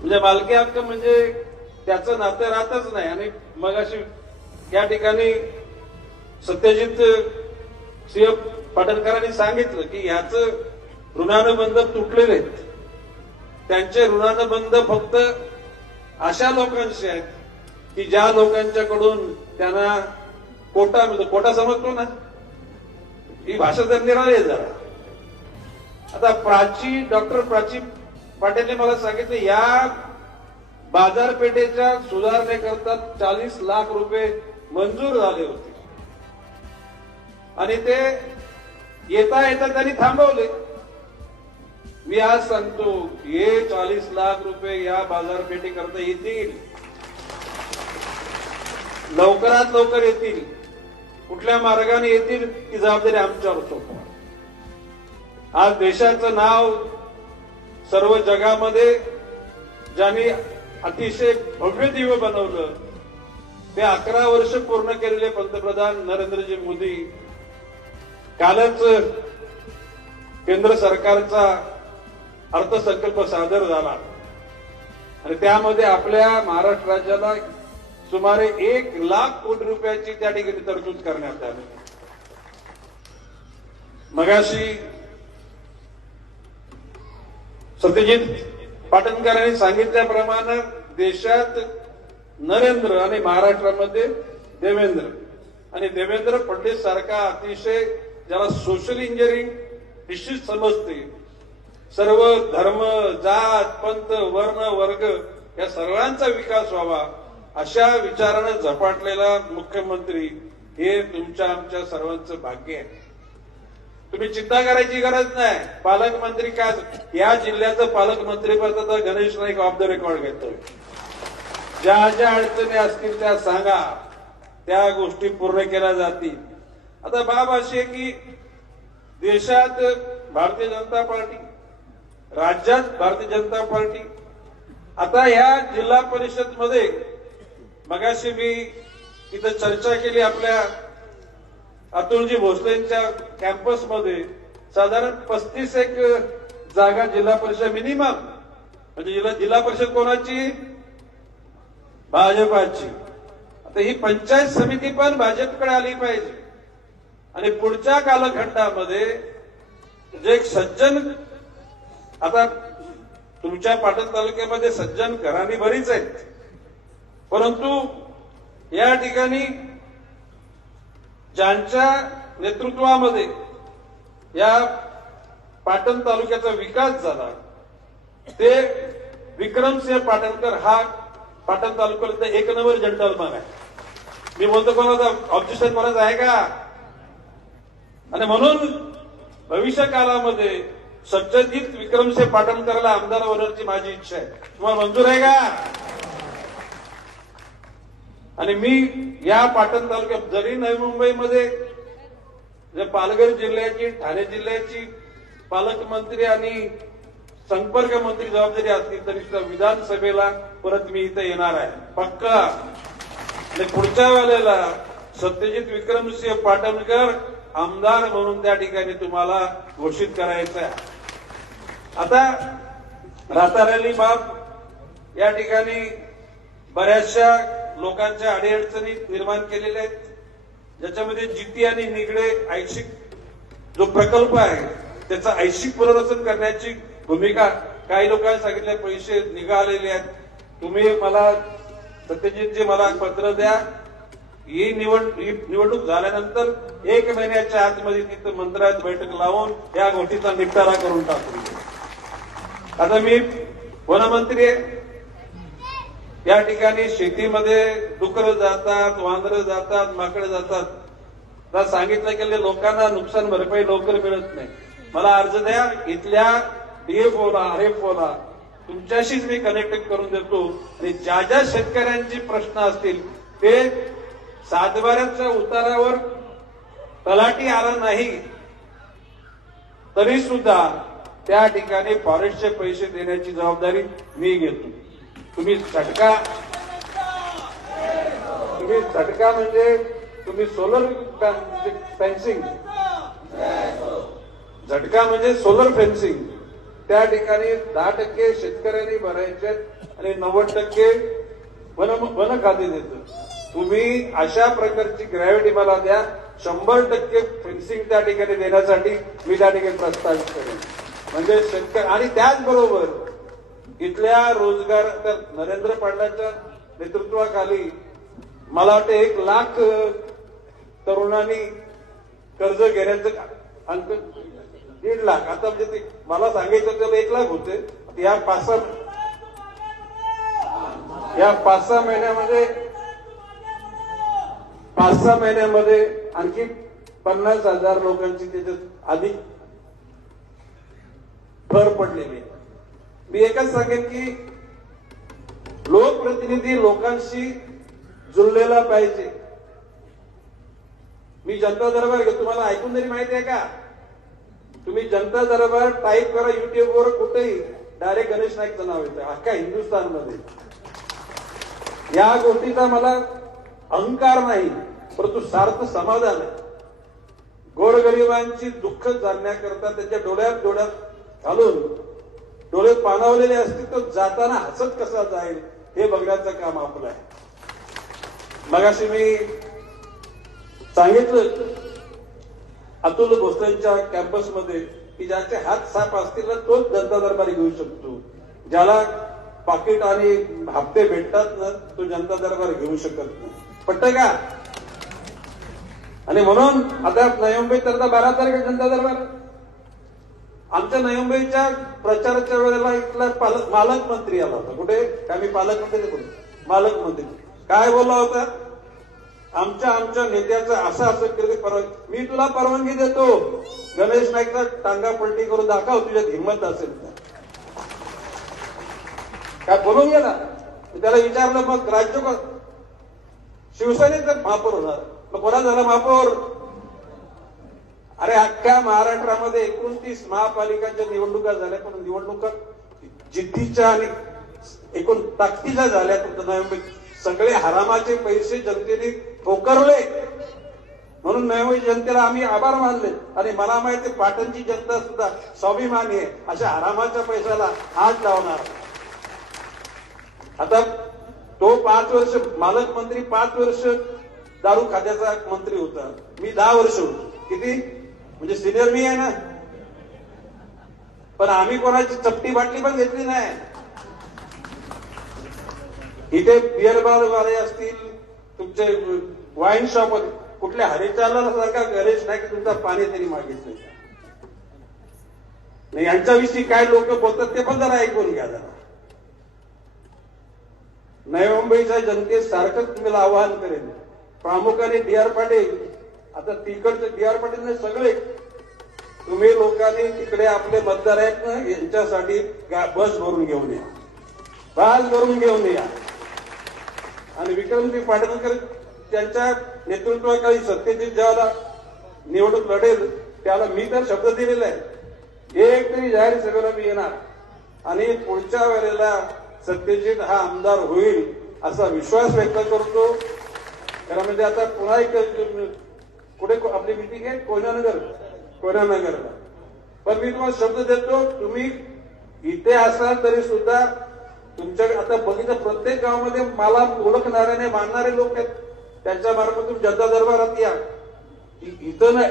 म्हणजे मालकी हक्क म्हणजे त्याचं नातं राहतच नाही. आणि मग अशी या ठिकाणी सत्यजित सिंह पाटणकरांनी सांगितलं की याचं ऋणानुबंध तुटलेले आहेत. त्यांचे ऋणानुबंध फक्त अशा लोकांशी आहेत की ज्या लोकांच्याकडून त्यांना कोटा मिळतो. कोटा समजतो ना, ही भाषा तर निराळी आहे जरा. आता डॉक्टर प्राची पाटीलने मला सांगितलं या बाजारपेठेच्या सुधारणेकरता 40 लाख रुपये मंजूर झाले होते आणि ते येता येता त्यांनी थांबवले. मी आज सांगतो हे 40 लाख रुपये या बाजारपेठेकरता येतील, लवकरात लवकर येतील. कुठल्या मार्गाने येतील ती जबाबदारी आमच्यावर सोपवा. आज देशाचं नाव सर्व जगामध्ये ज्यांनी अतिशय भव्य दिव्य बनवलं ते 11 वर्ष पूर्ण केलेले पंतप्रधान नरेंद्रजी मोदी कालच केंद्र सरकारचा अर्थसंकल्प सादर झाला आणि त्यामध्ये आपल्या महाराष्ट्र राज्याला सुमारे 1 लाख कोटी रुपयाची त्या ठिकाणी तरतूद करण्यात आली. मगाशी सत्यजित पाटणकरांनी सांगितल्याप्रमाणे देशात नरेंद्र आणि महाराष्ट्रामध्ये देवेंद्र आणि देवेंद्र फडणवीस सारखा अतिशय ज्याला सोशल इंजिनिअरिंग निश्चित समजते, सर्व धर्म जात पंथ वर्ण वर्ग या सर्वांचा विकास व्हावा अशा विचारानं झपाटलेला मुख्यमंत्री हे तुमच्या आमच्या सर्वांचं भाग्य आहे. तुम्ही चिंता करायची गरज नाही. पालकमंत्री काय या जिल्ह्याचं पालकमंत्रीपद तर Ganesh Naik of the record घेतोय. ज्या ज्या अडचणी असतील त्या सांगा, त्या गोष्टी पूर्ण केल्या जातील. आता बाब अशी आहे की देशात भारतीय जनता पार्टी, राज्यात भारतीय जनता पार्टी, आता ह्या जिल्हा परिषद मध्ये मगाशी मी इथं चर्चा केली आपल्या अतुलजी भोसलेंच्या कॅम्पस मध्ये साधारण 35 एक जागा जिल्हा परिषद मिनिमम, म्हणजे जिल्हा परिषद कोणाची? भाजपाची. आता ही पंचायत समिती पण भाजपकडे आली पाहिजे आणि पुढच्या कालखंडामध्ये जे एक सज्जन, आता तुमच्या पाटण तालुक्यामध्ये सज्जन घराणी बरीच आहेत, परंतु या ठिकाणी ज्यांच्या नेतृत्वामध्ये या पाटण तालुक्याचा विकास झाला ते विक्रमसिंह पाटणकर हा पाटण तालुक्यातला 1 नंबर जंटलमॅन आहे. मी बोलतो कोणाचा ऑब्जेक्शन कोणाच आहे का? आणि म्हणून भविष्य काळामध्ये सत्यजित विक्रमसिंह पाटणकरला आमदार होण्याची माझी इच्छा आहे. तुम्हाला मंजूर आहे का? आणि मी या पाटण तालुक्यात जरी नवी मुंबईमध्ये पालघर जिल्ह्याची ठाणे जिल्ह्याची पालकमंत्री आणि संपर्क मंत्री जबाबदारी असतील तरी सुद्धा विधानसभेला परत मी इथं येणार आहे पक्का. आणि पुढच्या वेळेला सत्यजित विक्रमसिंह पाटणकर आमदार म्हणून त्या ठिकाणी तुम्हाला घोषित करायचं आहे. आता राताराणी बाब या ठिकाणी बऱ्याचशा लोकांच्या अडीअडचणी निर्माण केलेल्या आहेत, ज्याच्यामध्ये जिती आणि निगडे ऐच्छिक जो प्रकल्प आहे त्याचा ऐच्छिक पुनर्वसन करण्याची भूमिका काही लोकांनी सांगितले. पैसे निघालेले आहेत. तुम्ही मला सत्यजितजी मला पत्र द्या, ही निवडणूक झाल्यानंतर 1 महिन्याच्या आतमध्ये तिथं मंत्रालयात बैठक लावून या गोष्टीचा निपटारा करून टाकू. आता मी वनमंत्री आहे. या ठिकाणी शेतीमध्ये डुकरं जातात, वांदरं जातात, माकडे जातात. आता सांगितलं गेले लोकांना नुकसान भरपाई लवकर मिळत नाही. मला अर्ज द्या, इथल्या डीएफओला आरएफओला तुमच्याशीच मी कनेक्ट करून देतो आणि ज्या ज्या शेतकऱ्यांचे प्रश्न असतील ते सातबाऱ्याच्या उतारावर तलाठी आला नाही तरी सुद्धा त्या ठिकाणी फॉरेस्टचे पैसे देण्याची जबाबदारी मी घेतो. तुम्ही झटका म्हणजे तुम्ही सोलर फेन्सिंग, झटका म्हणजे सोलर फेन्सिंग त्या ठिकाणी 10% शेतकऱ्यांनी भरायचे आणि 90% वन खाते देतं. तुम्ही अशा प्रकारची ग्रॅव्हिटी मला द्या, 100% फेन्सिंग त्या ठिकाणी देण्यासाठी मी त्या ठिकाणी प्रस्तावित करेन. म्हणजे शेतकरी आणि त्याचबरोबर इथल्या रोजगार तर नरेंद्र पाटलांच्या नेतृत्वाखाली मला वाटतं 1 लाख तरुणांनी कर्ज घेण्याचं अंक 1.5 लाख. आता म्हणजे ते मला सांगायचं त्याला 1 लाख होते. या 5-6 महिन्यामध्ये 5-6 महिन्यामध्ये आणखी 50,000 लोकांची त्याच्यात अधिक भर पडलेली आहे. मी एकच सांगेन की लोकप्रतिनिधी लोकांशी जुळलेला पाहिजे. मी जनता दरबार घेतो, तुम्हाला ऐकून तरी माहिती आहे का? तुम्ही जनता दरबार टाईप करा युट्यूबवर, कुठेही डायरेक्ट गणेश नाईकचं नाव येतं अख्ख्या हिंदुस्थानमध्ये. या गोष्टीचा मला अहंकार नाही, परंतु सार्थ समाधान आहे. गोरगरिबांची दुःख जाणण्याकरता त्यांच्या डोळ्यात घालून डोळे पाणावलेले असतील तर जाताना हसत कसा जाईल हे बघण्याचं काम आपलं आहे. मगाशी मी सांगितलं अतुल भोसलेंच्या कॅम्पसमध्ये की ज्याचे हात साफ असतील ना तोच जनता दरबारी घेऊ शकतो. ज्याला पाकिट आणि हप्ते भेटतात ना तो जनता दरबार घेऊ शकत नाही. पटतं का? आणि म्हणून आता नवी मुंबईत तर 12 तारखेला जनता दरबार. आमच्या नवी मुंबईच्या प्रचाराच्या वेळेला इथला पालकमंत्री आला होता. कुठे काय मी पालकमंत्री बोलतो, मालकमंत्री काय बोलला होता? आमच्या नेत्याचं असं परवानगी, मी तुला परवानगी देतो, गणेश नाईकचा टांगा पलटी करून दाखव तुझ्यात हिंमत असेल तर. काय बोलून गेला? त्याला विचारलं मग राज्य शिवसेनेचा महापौर होणार, मग कोणा झाला महापौर? अरे अख्ख्या महाराष्ट्रामध्ये 29 महापालिकांच्या निवडणुका झाल्या, पण निवडणुका जिद्दीच्या आणि एकूण ताकदीच्या झाल्या. नवी मुंबईत सगळे हरामाचे पैसे जनतेने ठोकरले, म्हणून नवी मुंबई जनतेला आम्ही आभार मानले. आणि मला माहिती पाटणची जनता सुद्धा स्वाभिमानी आहे, अशा हरामाच्या पैशाला हात लावणार. आता तो 5 वर्ष मालकमंत्री, 5 वर्ष दारू खात्याचा मंत्री होता, मी 10 वर्ष होतो. किती म्हणजे सिनियर मी आहे ना. पण आम्ही कोणाची चपटी बाटली पण घेतली नाही. इथे बिअर बारवाले असतील, तुमचे वाईन शॉप, कुठल्या हरिचाला सारखा गणेश नाही की तुमचा पाणी त्यांनी मागितलं नाही. यांच्याविषयी काय लोक बोलतात ते पण जरा ऐकून घ्या. जरा नवी मुंबईच्या जनतेत सारखं तुम्हाला आवाहन करेन, प्रामुख्याने डी.आर. पाटील, आता तिकडचे डी.आर. पाटील सगळे तुम्ही लोकांनी तिकडे आपले मतदार आहेत ना, यांच्यासाठी बस भरून घेऊन या, बस भरून घेऊन या. आणि विक्रमसिंह पाटणकर त्यांच्या नेतृत्वाखाली सत्यजित ज्याला निवडणूक लढेल त्याला मी तर शब्द दिलेला आहे, एक तरी जाहीर सभेला मी येणार आणि पुढच्या वेळेला सत्यजित हा आमदार होईल असा विश्वास व्यक्त करतो. कारण म्हणजे आता पुन्हा एक कुठे आपली मिटिंग आहे कोयनानगरला. पण मी तुम्हाला शब्द देतो, तुम्ही इथे असाल तरी सुद्धा तुमच्या आता बघितलं प्रत्येक गावामध्ये मला ओळखणारे मानणारे लोक आहेत, त्यांच्या मार्फत तुम्ही जनता दरबारात या. इथं ना